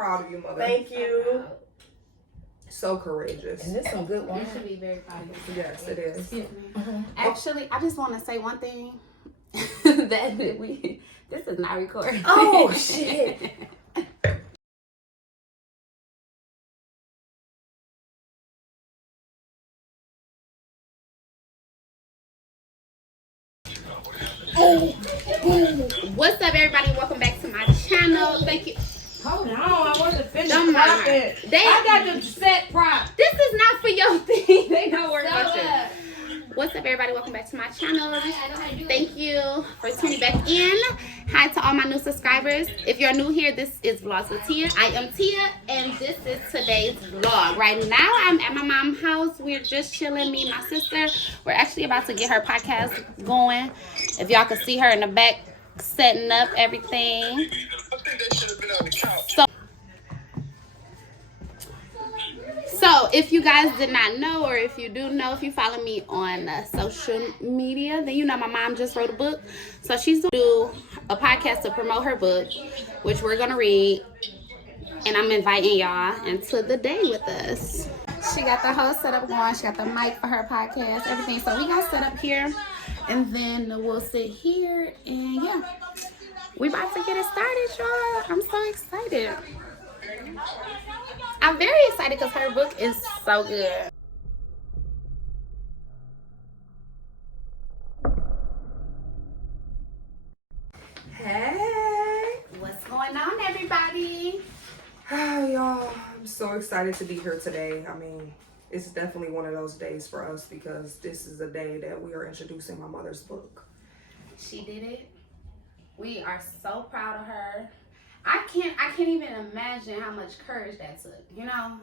proud of you, mother. Thank you. So courageous. And there's some good You ones. should be very proud of yourself. Yes, it is. Excuse me. Actually, I just want to say one thing. That this is not recording. Oh, shit. What's up, everybody? Welcome back to my channel. Thank you. Hold on, I wasn't finished Don't mind propping. her. I got the set prop. This is not for your thing. They don't worry about you. What's up, everybody? Welcome back to my channel. Thank you for tuning back in. Hi to all my new subscribers. If you're new here, this is Vlogs with Tia. I am Tia, and this is today's vlog. Right now, I'm at my mom's house. We're just chilling, me and my sister. We're actually about to get her podcast going. If y'all can see her in the back, setting up everything. So if you guys did not know, or if you do know, if you follow me on social media, then you know my mom just wrote a book. So she's going to do a podcast to promote her book, which we're going to read. And I'm inviting y'all into the day with us. She got the whole setup going. She got the mic for her podcast, everything. So we got set up here. And then we'll sit here. And yeah, we about to get it started, y'all. I'm so excited. I'm very excited because her book is so good. Hey. What's going on, everybody? Hi, y'all. I'm so excited to be here today. I mean, it's definitely one of those days for us because this is a day that we are introducing my mother's book. She did it. We are so proud of her. I can't even imagine how much courage that took. You know,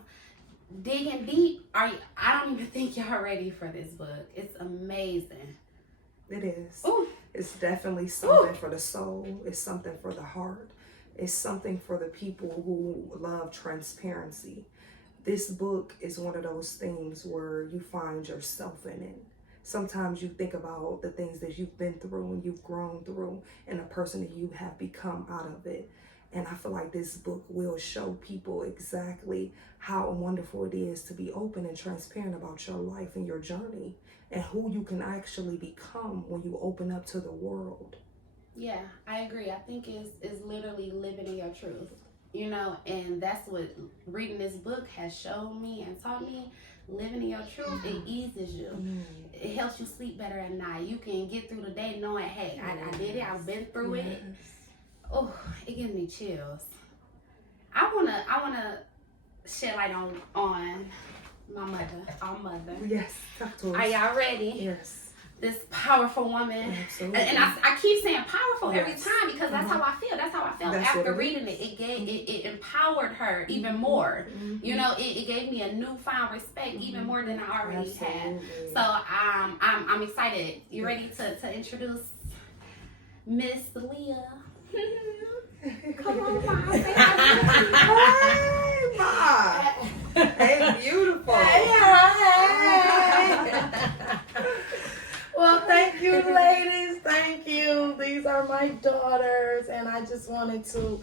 digging deep. I don't even think y'all ready for this book. It's amazing. It is. Ooh. It's definitely something for the soul. It's something for the heart. It's something for the people who love transparency. This book is one of those things where you find yourself in it. Sometimes you think about the things that you've been through and you've grown through and the person that you have become out of it. And I feel like this book will show people exactly how wonderful it is to be open and transparent about your life and your journey and who you can actually become when you open up to the world. Yeah, I agree. I think it's literally living in your truth. You know, and that's what reading this book has shown me and taught me. Living in your truth, it eases you. It helps you sleep better at night. You can get through the day knowing, hey, I did it. I've been through it. Oh, it gives me chills. I wanna shed light on my mother, our mother. Yes, talk to us. Are y'all ready? Yes. This powerful woman. Absolutely. And I keep saying powerful every Yes. time because that's how I feel. That's how I felt That's after what it reading it. It empowered her even more. You know, it gave me a newfound respect even more than I already had. So I'm excited. You ready to introduce Miss Leah? Come on, Ma. Say Hey, Ma. Hey, beautiful. Well, thank you, ladies. Thank you. These are my daughters, and I just wanted to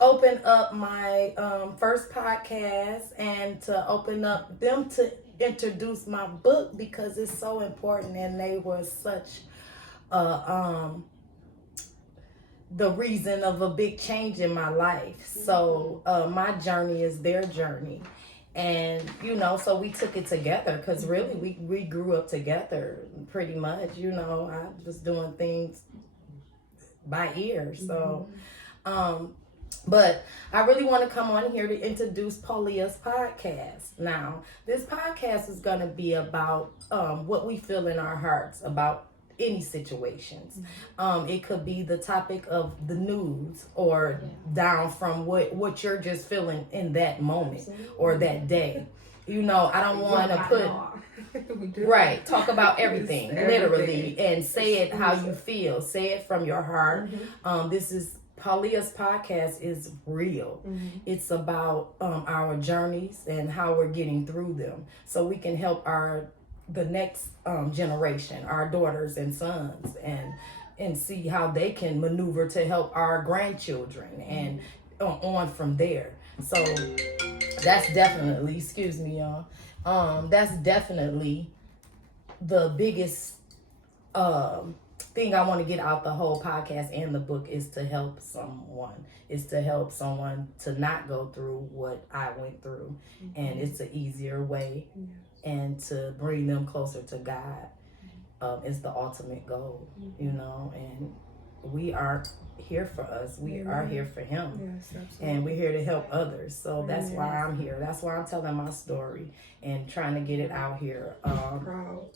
open up my first podcast and to open up them to introduce my book because it's so important, and they were such the reason of a big change in my life. So my journey is their journey. And, you know, so we took it together because really we grew up together pretty much. You know, I was doing things by ear. So, but I really want to come on here to introduce Paulia's podcast. Now, this podcast is going to be about what we feel in our hearts about any situations. It could be the topic of the news or down from what you're just feeling in that moment or that day. You know, I don't want to put talk about everything literally and say it how you feel. Say it from your heart. This is Paulia's podcast is real. It's about our journeys and how we're getting through them so we can help the next generation, our daughters and sons, and see how they can maneuver to help our grandchildren and on from there. So that's definitely, excuse me, y'all. That's definitely the biggest thing I want to get out the whole podcast and the book is to help someone. Is to help someone to not go through what I went through, and it's an easier way, and to bring them closer to God. Is the ultimate goal, you know, and we are here for us. We are here for Him. Yes, absolutely. And we're here to help others. So that's why I'm here. That's why I'm telling my story and trying to get it out here. Proud.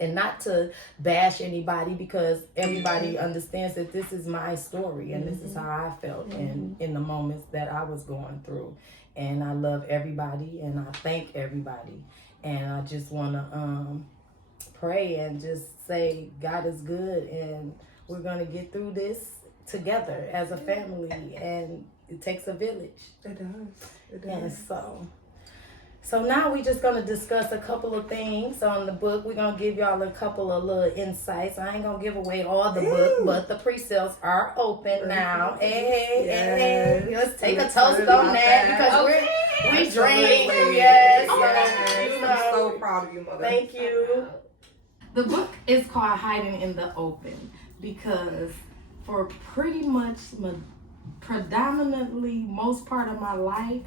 And not to bash anybody, because everybody understands that this is my story and this is how I felt in the moments that I was going through. And I love everybody and I thank everybody. And I just want to pray and just say God is good and we're going to get through this together as a family, and it takes a village. It does. It does. And so now we just gonna discuss a couple of things on the book. We're gonna give y'all a couple of little insights. I ain't gonna give away all the book, but the pre-sales are open now. Hey, let's take a toast on that because we drink. Yes. I'm so proud of you, mother. Thank you. The book is called Hiding in the Open because for pretty much predominantly most part of my life,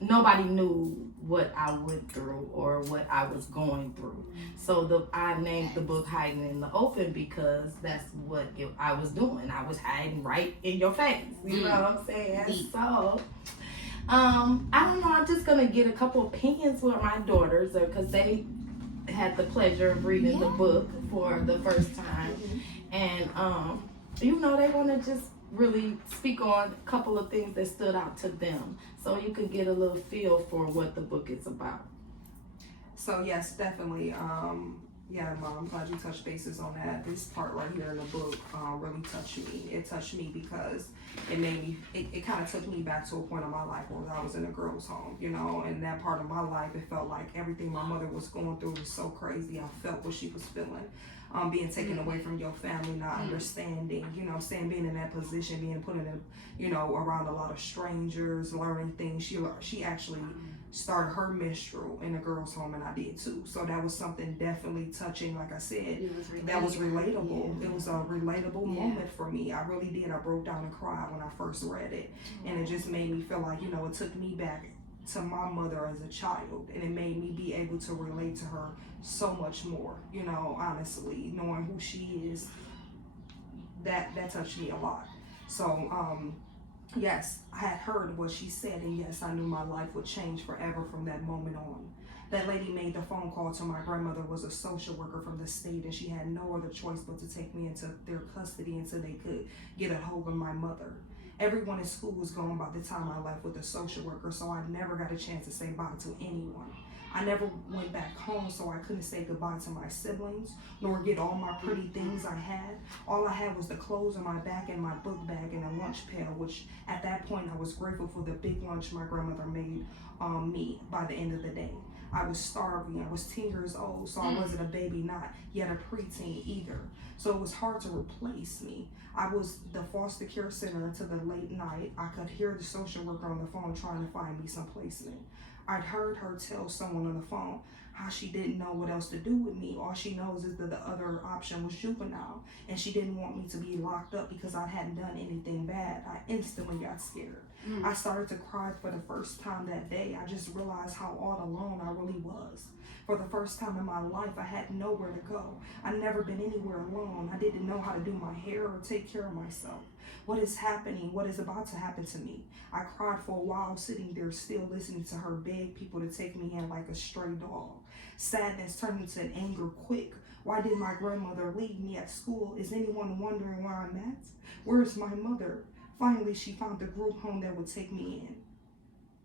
nobody knew what I went through or what I was going through. So I named the book Hiding in the Open because that's what I was doing. I was hiding right in your face. You know what I'm saying? So, I don't know. I'm just going to get a couple opinions with my daughters because they had the pleasure of reading the book for the first time. And, you know, they want to just really speak on a couple of things that stood out to them so you could get a little feel for what the book is about. So yes, definitely. Yeah, Mom, I'm glad you touched bases on that. This part right here in the book really touched me. It touched me because it made me, it kind of took me back to a point in my life where I was in a girl's home, you know, and that part of my life, it felt like everything my mother was going through was so crazy. I felt what she was feeling. Being taken away from your family, not understanding, you know what I'm saying, being in that position, being put in, you know, around a lot of strangers, learning things. She actually started her menstrual in a girl's home, and I did too. So that was something definitely touching. Like I said, that was relatable. It was a relatable moment for me. I really did. I broke down and cried when I first read it, and it just made me feel like, you know, it took me back to my mother as a child, and it made me be able to relate to her so much more, you know, honestly, knowing who she is, that touched me a lot. So yes, I had heard what she said, and yes, I knew my life would change forever from that moment on. That lady made the phone call to my grandmother, was a social worker from the state, and she had no other choice but to take me into their custody until they could get a hold of my mother. Everyone in school was gone by the time I left with a social worker, so I never got a chance to say bye to anyone. I never went back home, so I couldn't say goodbye to my siblings, nor get all my pretty things I had. All I had was the clothes on my back and my book bag and a lunch pail, which at that point I was grateful for the big lunch my grandmother made me by the end of the day. I was starving. I was 10 years old, so I wasn't a baby, not yet a preteen either. So it was hard to replace me. I was the foster care center until the late night. I could hear the social worker on the phone trying to find me some placement. I'd heard her tell someone on the phone how she didn't know what else to do with me. All she knows is that the other option was juvenile, and she didn't want me to be locked up because I hadn't done anything bad. I instantly got scared. I started to cry for the first time that day. I just realized how all alone I really was. For the first time in my life, I had nowhere to go. I'd never been anywhere alone. I didn't know how to do my hair or take care of myself. What is happening? What is about to happen to me? I cried for a while, sitting there still listening to her beg people to take me in like a stray dog. Sadness turned into anger quick. Why did my grandmother leave me at school? Is anyone wondering where I'm at? Where's my mother? Finally, she found the group home that would take me in.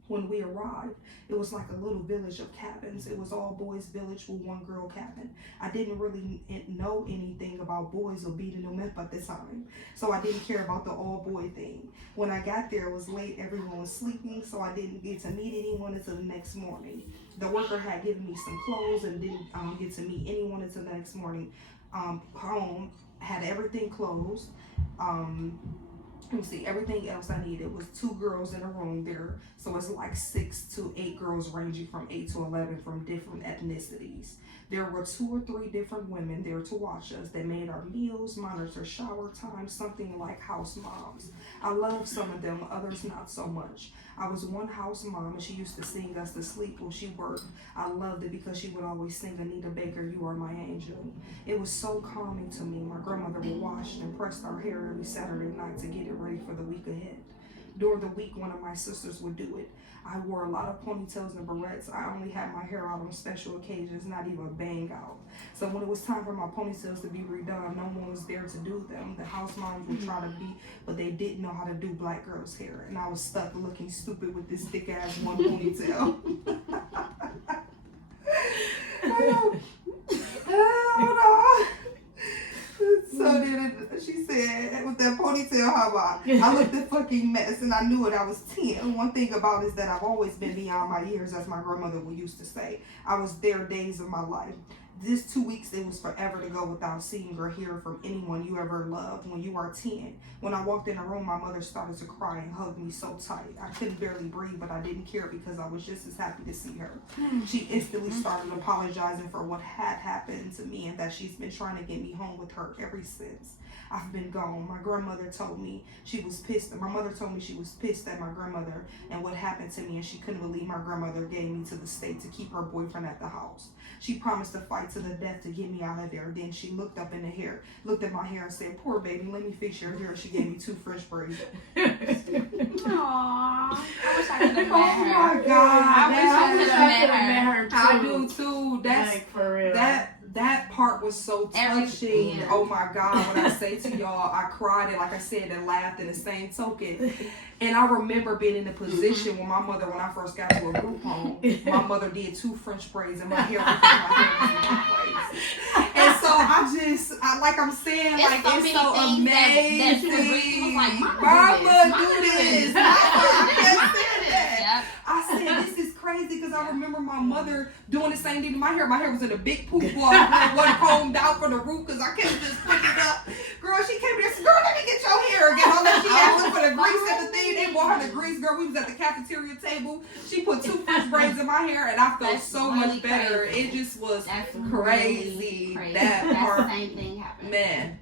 When we arrived, it was like a little village of cabins. It was all boys village with one girl cabin. I didn't really know anything about boys or beating them up at the time, so I didn't care about the all boy thing. When I got there, it was late, everyone was sleeping, so I didn't get to meet anyone until the next morning. The worker had given me some clothes and didn't get to meet anyone until the next morning. Home had everything closed. let me see, everything else I needed was 2 girls in a room there. So it's like 6 to 8 girls ranging from 8 to 11 from different ethnicities. There were 2 or 3 different women there to watch us. They made our meals, monitor shower time, something like house moms. I love some of them, others not so much. I was one house mom and she used to sing us to sleep while she worked. I loved it because she would always sing Anita Baker, You Are My Angel. It was so calming to me. My grandmother would wash and press our hair every Saturday night to get it ready for the week ahead. During the week, one of my sisters would do it. I wore a lot of ponytails and barrettes. I only had my hair out on special occasions, not even a bang out. So when it was time for my ponytails to be redone, no one was there to do them. The house moms would try to be, but they didn't know how to do black girls' hair. And I was stuck looking stupid with this thick ass one ponytail. So then she said, with that ponytail, how about? I looked a fucking mess and I knew it. I was 10. One thing about it is that I've always been beyond my years, as my grandmother would used to say. I was there days of my life. This 2 weeks, it was forever to go without seeing or hearing from anyone you ever loved when you are 10. When I walked in the room, my mother started to cry and hugged me so tight. I couldn't barely breathe, but I didn't care because I was just as happy to see her. She instantly started apologizing for what had happened to me and that she's been trying to get me home with her ever since. I've been gone. My grandmother told me she was pissed. My mother told me she was pissed at my grandmother and what happened to me, and she couldn't believe my grandmother gave me to the state to keep her boyfriend at the house. She promised to fight to the death to get me out of there. Then she looked up in the hair, looked at my hair and said, "Poor baby, let me fix your hair." She gave me 2 French braids. Aww. I wish I could have met her. Oh my God. I wish I could have met her. I do too. That's like, for real. That part was so touching. Yeah. Oh my God, when I say to y'all, I cried and like I said and laughed in the same token. And I remember being in a position when my mother, when I first got to a group home, my mother did 2 French braids and my hair was braids. And so like I'm saying, like it's so amazing. That you was reading, was like, Mama do this. Mama I can't do say this. that. Yep. I said, this is crazy because I remember my mother doing the same thing to my hair. My hair was in a big poop ball. I wasn't combed out from the root because I couldn't just pick it up. Girl, she came there and said, "Girl, let me get your hair again." All that she asked for the grease at the thing. They bought her the grease, girl. We was at the cafeteria table. She put 2 French braids in my hair and I felt That's so really much better. crazy. It just was That's crazy. Really crazy. That part, the same thing happened. man,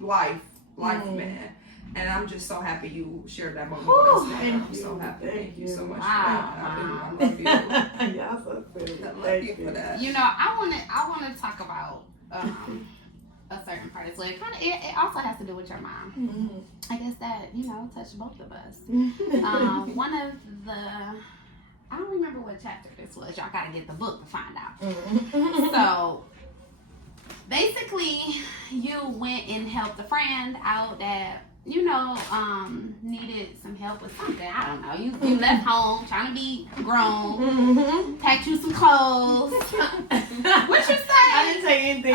life, man. And I'm just so happy you shared that moment with us, man. I'm so happy. Thank you so much for that. I love you. Y'all so sweet. I love you for that. You know, I wanna talk about a certain part as well. It also has to do with your mom. Mm-hmm. I guess that, touched both of us. One of the, I don't remember what chapter this was. Y'all gotta get the book to find out. Mm-hmm. So basically, you went and helped a friend out that needed some help with something. I don't know. You left home trying to be grown, packed you some clothes. What you say? I didn't say anything.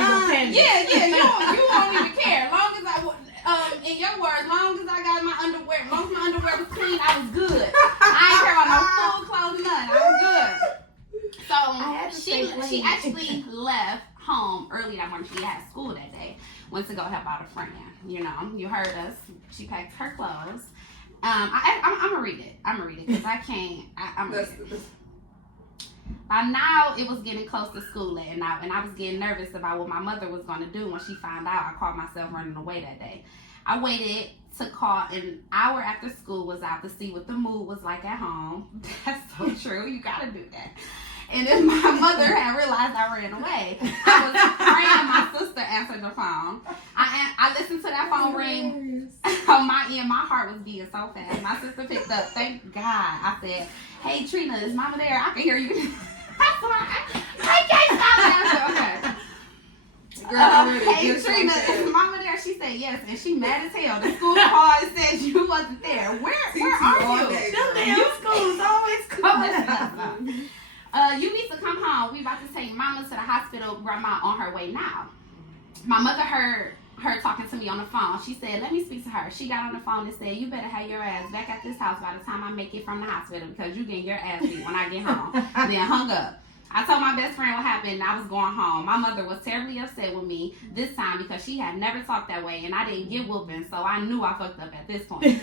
Yeah. You won't even care. Long as in your words, long as I got my underwear, long as my underwear was clean, I was good. I ain't care about no full clothes, nothing. I was good. So she actually left home early that morning. She had school that day. Went to go help out a friend. You heard us. She packed her clothes. I'm gonna read it because I can't. I'm gonna read it. By now, it was getting close to school and I was getting nervous about what my mother was gonna do when she found out. I caught myself running away that day. I waited to call an hour after school was out to see what the mood was like at home. That's so true. You gotta do that. And then my mother had realized I ran away. I was praying my sister answered the phone. I listened to that phone ring on my end. My heart was beating so fast. My sister picked up. Thank God. I said, "Hey, Trina, is Mama there? I can hear you." I can't stop laughing. Okay. Hey, Trina, is Mama there? She said yes, and she mad as hell. The school called and said you wasn't there. Where are you? Them damn schools always closed. You need to come home. We about to take Mama to the hospital. Grandma on her way now. My mother heard her talking to me on the phone. She said, "Let me speak to her." She got on the phone and said, "You better have your ass back at this house by the time I make it from the hospital because you getting your ass beat when I get home." Then hung up. I told my best friend what happened and I was going home. My mother was terribly upset with me this time because she had never talked that way and I didn't get whooping, so I knew I fucked up at this point.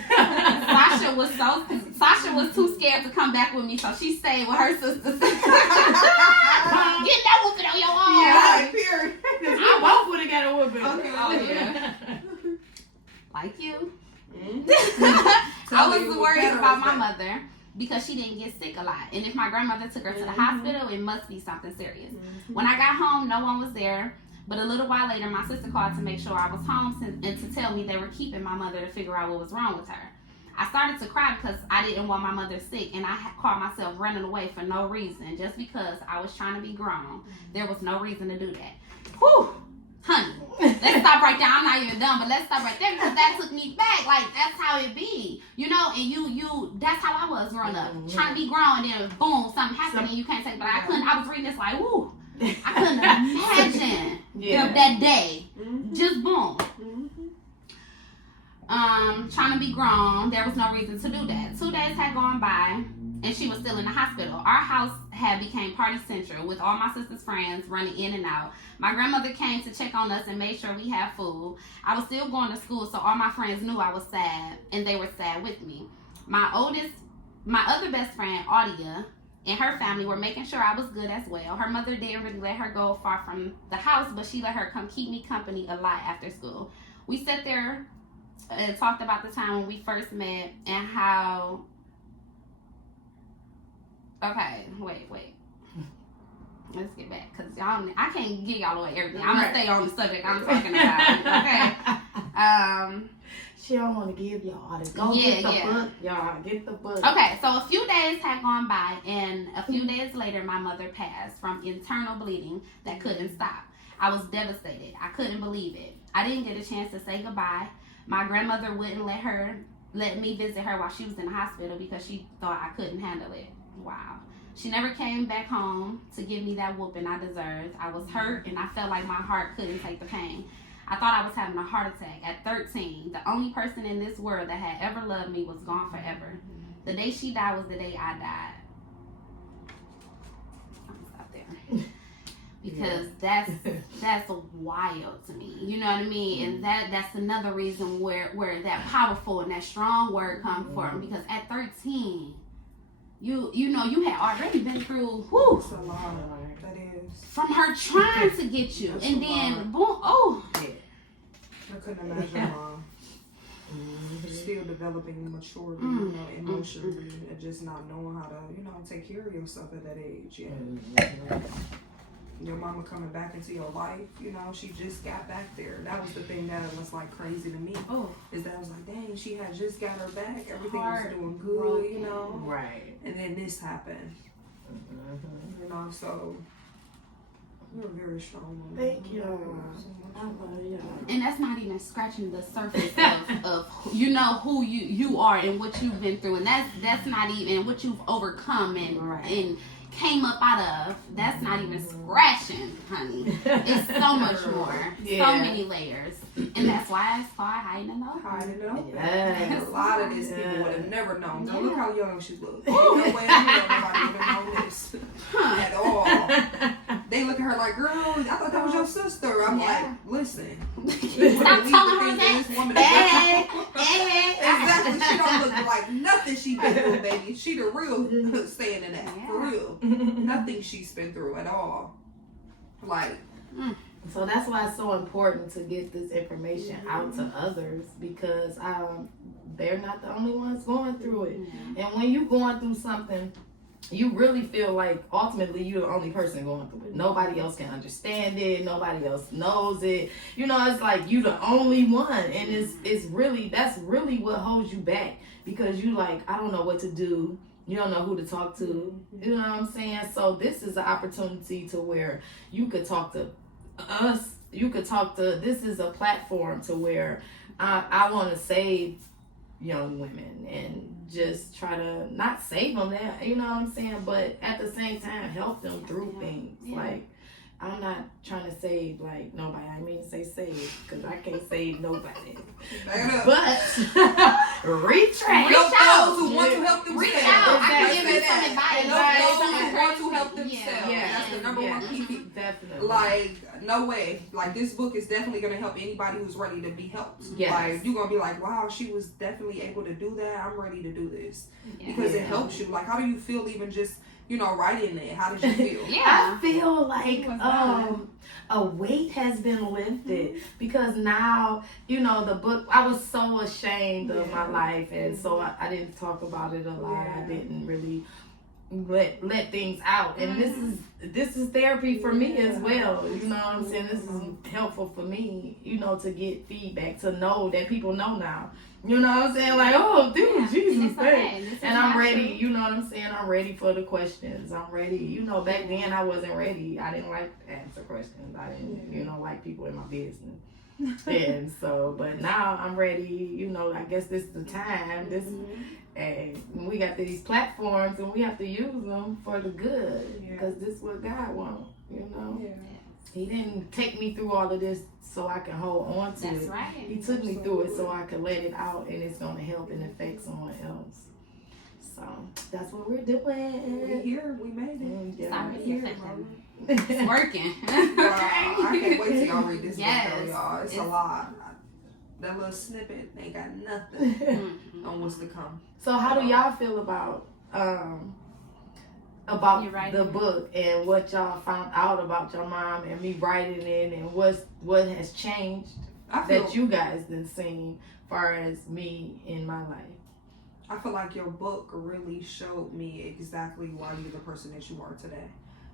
Sasha was too scared to come back with me, so she stayed with her sister. Get that whooping on your own. Yeah, period. I both would have got a whooping. Okay, oh yeah. Like you. Mm-hmm. I was worried about my mother because she didn't get sick a lot. And if my grandmother took her to the hospital, it must be something serious. When I got home, no one was there. But a little while later, my sister called to make sure I was home and to tell me they were keeping my mother to figure out what was wrong with her. I started to cry because I didn't want my mother sick, and I caught myself running away for no reason, just because I was trying to be grown. There was no reason to do that. Whew, honey, let's stop right there. I'm not even done, but let's stop right there because that took me back. Like, that's how it be, you know. And you, that's how I was growing up, trying to be grown, and then boom, something happened, and you can't take it. But I couldn't. I was reading this like, woo. I couldn't imagine that day. Just boom. Trying to be grown. There was no reason to do that. 2 days had gone by and she was still in the hospital. Our house had became party central with all my sister's friends running in and out. My grandmother came to check on us and made sure we had food. I was still going to school, so all my friends knew I was sad and they were sad with me. My other best friend, Audia, and her family were making sure I was good as well. Her mother didn't really let her go far from the house, but she let her come keep me company a lot after school. We sat there and talked about the time when we first met and how... Okay, wait. Let's get back, because y'all, I can't get y'all away everything. I'm going to stay on the subject I'm talking about. Okay. She don't want to give y'all all this. Go get the book, y'all. Get the book. Okay, so a few days had gone by, and a few days later, my mother passed from internal bleeding that couldn't stop. I was devastated. I couldn't believe it. I didn't get a chance to say goodbye. My grandmother wouldn't let me visit her while she was in the hospital because she thought I couldn't handle it. Wow. She never came back home to give me that whooping I deserved. I was hurt, and I felt like my heart couldn't take the pain. I thought I was having a heart attack. At 13, the only person in this world that had ever loved me was gone forever. The day she died was the day I died. I'm gonna stop there. Because that's wild to me. You know what I mean? And that's another reason where that powerful and that strong word comes from. Because at 13, you know, you had already been through, whew, That's a lot. That is. from her trying to get you. That's And a then, lot. boom, oh. I couldn't imagine mom. Still developing maturity, you know, emotionally, and just not knowing how to, you know, take care of yourself at that age. Yeah. Your mama coming back into your life, you know, she just got back there. That was the thing that was like crazy to me. Oh. Is that I was like, dang, she had just got her back. Everything Heart was doing good, broken. you know. Right. And then this happened. You know, so you're a very strong woman. Thank you. So much. And that's not even scratching the surface of you know who you are and what you've been through, and that's not even what you've overcome and came up out of. That's not even scratching, honey. It's so much more, so many layers, and that's why it's called hiding in the open. Hiding it open. Yes. A lot of these people would have never known. Don't look how young she looked. No way in hell nobody would have known this at all. They look at her like, girl, I thought that was your sister. I'm like, listen. Stop telling her that. Exactly. She don't look like nothing she been through, baby. She the real saying in that. For real. Nothing she's been through at all. Like. So that's why it's so important to get this information out to others, because they're not the only ones going through it. And when you're going through something, you really feel like ultimately you're the only person going through it. Nobody else can understand it. Nobody else knows it. You know, it's like you the only one. And it's really, that's really what holds you back, because you like, I don't know what to do. You don't know who to talk to. You know what I'm saying? So this is an opportunity to where you could talk to us. You could talk to, this is a platform to where I want to save young women and just try to not save them, that, you know what I'm saying, but at the same time help them through things. Like, I'm not trying to save like nobody. I mean say save, because I can't save nobody. But reach Help out. those who want to help themselves. Reach out. I can give you some And advice. those who want to help themselves. yourself. Yeah. That's the number one key. Definitely. Like, no way. Like, this book is definitely going to help anybody who's ready to be helped. Yes. Like, you're going to be like, wow, she was definitely able to do that. I'm ready to do this. Because it helps you. Like, how do you feel even just, writing it? How did you feel? I feel like a weight has been lifted because now, the book, I was so ashamed of my life, and so I didn't talk about it a lot. I didn't really let things out, and this is therapy for me as well. You know what I'm saying? This is helpful for me, to get feedback, to know that people know now. You know what I'm saying? Like, oh, dude, Jesus, and I'm ready. You know what I'm saying? I'm ready for the questions. I'm ready. Back then I wasn't ready. I didn't like to answer questions. I didn't, like people in my business. And so, but now I'm ready. I guess this is the time. And we got these platforms, and we have to use them for the good, because this is what God wants. Yeah. He didn't take me through all of this so I can hold on to it. That's right. He took me through it so I could let it out, and it's going to help and affect someone else. So that's what we're doing. We're here. We made it. It's already affecting. It's working. I can't wait till y'all read this book, though, y'all. It's a lot. That little snippet ain't got nothing on what's to come. So how do y'all feel about the book and what y'all found out about your mom and me writing it, and what has changed that you guys done seen far as me in my life? I feel like your book really showed me exactly why you're the person that you are today.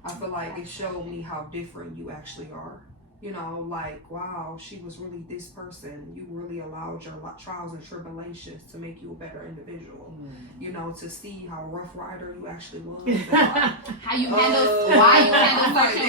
I feel like it showed me how different you actually are. Like, wow, she was really this person. You really allowed your trials and tribulations to make you a better individual. To see how rough rider you actually was. How you handle, why you handle certain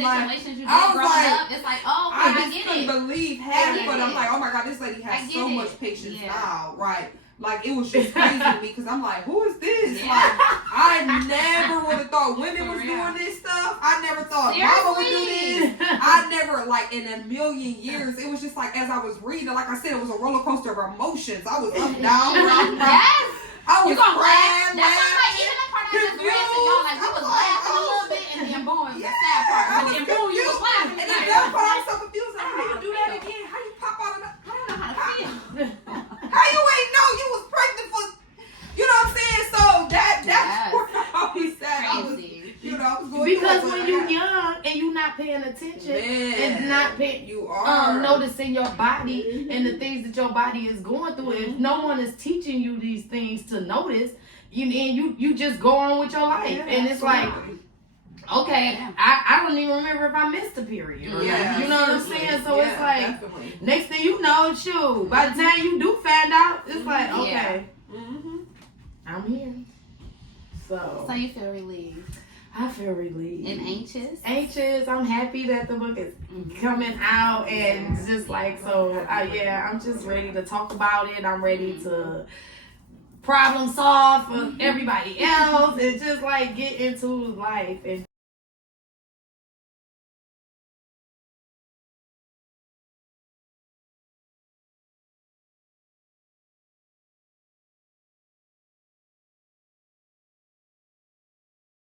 situations you did growing up. It's like, I just couldn't believe half, but I'm like, oh my God, this lady has so much patience now, right? Like, it was just crazy to me, because I'm like, who is this? Yeah. Like, I never would have thought women was doing this stuff. I never thought mama would do this. I never, like, in a million years, it was just like, as I was reading, like I said, it was a roller coaster of emotions. I was up, down, I was crying, That's why, like, even the part I just read to y'all, like, we was laughing a little bit, and then boom, the sad part. And then boom, you was laughing. And then that part, I was so confused. Like, how you do that again? How you pop out of that? I don't know how to feel. How you ain't know you was pregnant for, you know what I'm saying? So that's where I always said I was, I was going because when you're young and you're not paying attention and not paying, noticing your body and the things that your body is going through, if no one is teaching you these things to notice, you just go on with your life, and it's like, okay, I don't even remember if I missed a period or not. You know what I'm saying? So it's like, next thing you know, shoot, by the time you do find out, it's like, okay, I'm here. So you feel relieved? I feel relieved. And anxious? Anxious. I'm happy that the book is coming out, and just like, so, I'm just ready to talk about it. I'm ready to problem solve for everybody else, and just like get into life and